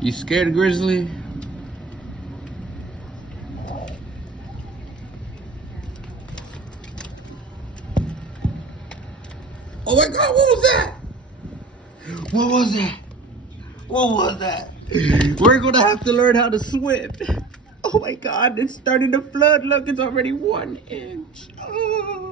You scared, Grizzly? Oh my God, what was that? What was that? What was that? We're gonna have to learn how to swim. Oh my God, it's starting to flood. Look, it's already 1 inch. Oh.